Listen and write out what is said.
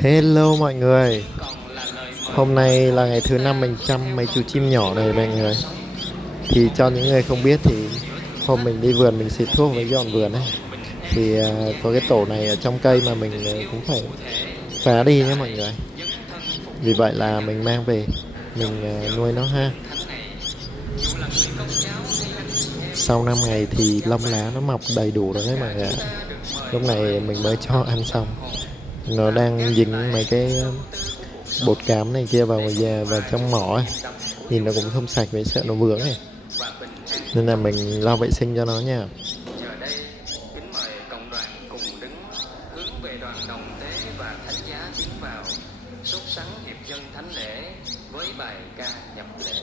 Hello mọi người. Hôm nay là ngày thứ 5 mình chăm mấy chú chim nhỏ này mọi người. Thì cho những người không biết thì hôm mình đi vườn mình xịt thuốc với dọn vườn ấy. Thì có cái tổ này ở trong cây mà mình cũng phải phá đi nhé mọi người. Vì vậy là mình mang về mình nuôi nó ha. Sau 5 ngày thì lông lá nó mọc đầy đủ rồi đấy mọi người. Lúc này mình mới cho ăn xong. Nó đang dính mấy cái bột cám này kia vào trong mỏ ấy. Nhìn nó cũng không sạch với sợ nó vướng này, nên là mình lau vệ sinh cho nó nha. Giờ đây, kính mời cộng đoàn cùng đứng hướng về đoàn đồng tế và thánh giá tiến vào sốt sắng hiệp dân thánh lễ với bài ca nhập lễ.